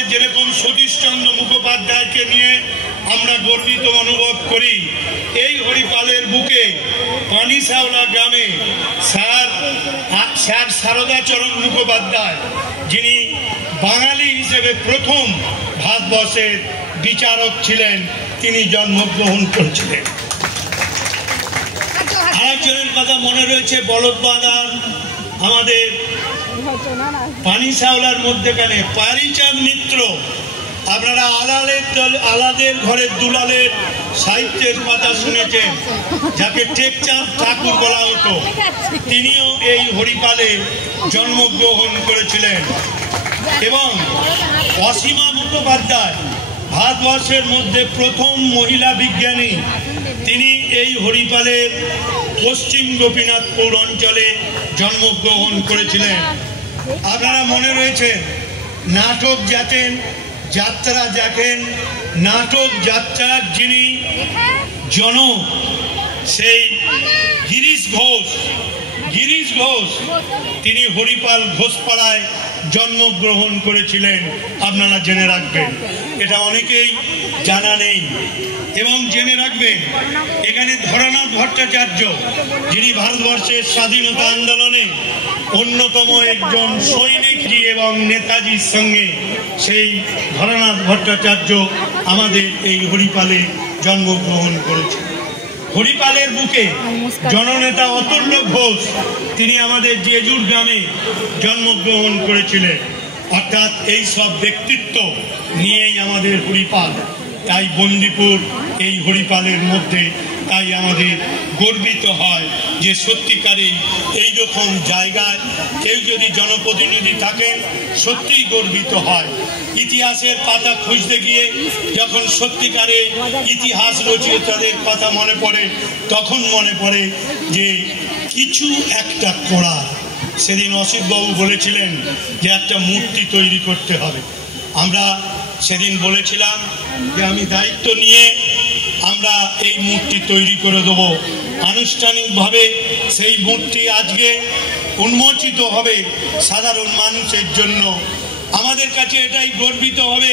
আমাদের যেরকম সতীশচন্দ্র মুখোপাধ্যায়কে নিয়ে আমরা গর্বিত অনুভব করি, এই হরিপালের বুকে পানিশ্যাওলা গ্রামে স্যার সারদাচরণ মুখোপাধ্যায়, যিনি বাঙালি হিসেবে প্রথম ভারতবর্ষের বিচারক ছিলেন, তিনি জন্মগ্রহণ করেছিলেন। আরেকজনের কথা মনে রয়েছে, বলদবাজার আমাদের পানিশ্যাওলার মধ্যেখানে পারিচাঁদ মিত্র। আপনারা আলাদের ঘরের দুলালের সাহিত্যের কথা শুনেছেন, যাকে টেকচাঁদ ঠাকুর বলা হতো, তিনিও এই হরিপালে জন্মগ্রহণ করেছিলেন। এবং অসীমা মুখোপাধ্যায়, ভারতবর্ষের মধ্যে প্রথম মহিলা বিজ্ঞানী, তিনি এই হরিপালের পশ্চিম গোপীনাথপুর অঞ্চলে জন্মগ্রহণ করেছিলেন। আপনারা মনে রয়েছে, নাটক যাতেন, যাত্রা দেখেন, নাটক যাত্রার যিনি জনক, সেই গিরিশ ঘোষ, তিনি হরিপাল ঘোষপাড়ায় জন্মগ্রহণ করেছিলেন। আপনারা জেনে রাখবেন, এটা অনেকেই জানা নেই। এবং জেনে রাখবেন, এখানে ধরনাথ ভট্টাচার্য, যিনি ভারতবর্ষের স্বাধীনতা আন্দোলনে অন্যতম একজন সৈনিক এবং নেতাজির সঙ্গে সেই ধরনাথ ভট্টাচার্য আমাদের এই হরিপালে জন্মগ্রহণ করেছে। হরিপালের বুকে জননেতা অতুল্য ঘোষ, তিনি আমাদের জেজুর গ্রামে জন্মগ্রহণ করেছিলেন। অর্থাৎ এই সব ব্যক্তিত্ব নিয়েই আমাদের হরিপাল। তাই বন্দিপুর এই হরিপালের মধ্যে, তাই আমাদের গর্বিত হয় যে সত্যিকারেই এইরকম জায়গায় কেউ যদি জনপ্রতিনিধি থাকেন, সত্যিই গর্বিত হয়। ইতিহাসের পাতা খুঁজতে গিয়ে যখন সত্যিকারে ইতিহাস রচয়িতাদের কথা মনে পড়ে, তখন মনে পড়ে যে কিছু একটা করার। সেদিন অসিতবাবু বলেছিলেন যে একটা মূর্তি তৈরি করতে হবে। আমরা সেদিন বলেছিলাম যে আমি দায়িত্ব নিয়ে আমরা এই মূর্তি তৈরি করে দেবো। আনুষ্ঠানিকভাবে সেই মূর্তি আজকে উন্মোচিত হবে সাধারণ মানুষের জন্য। আমাদের কাছে এটাই গর্বিত হবে।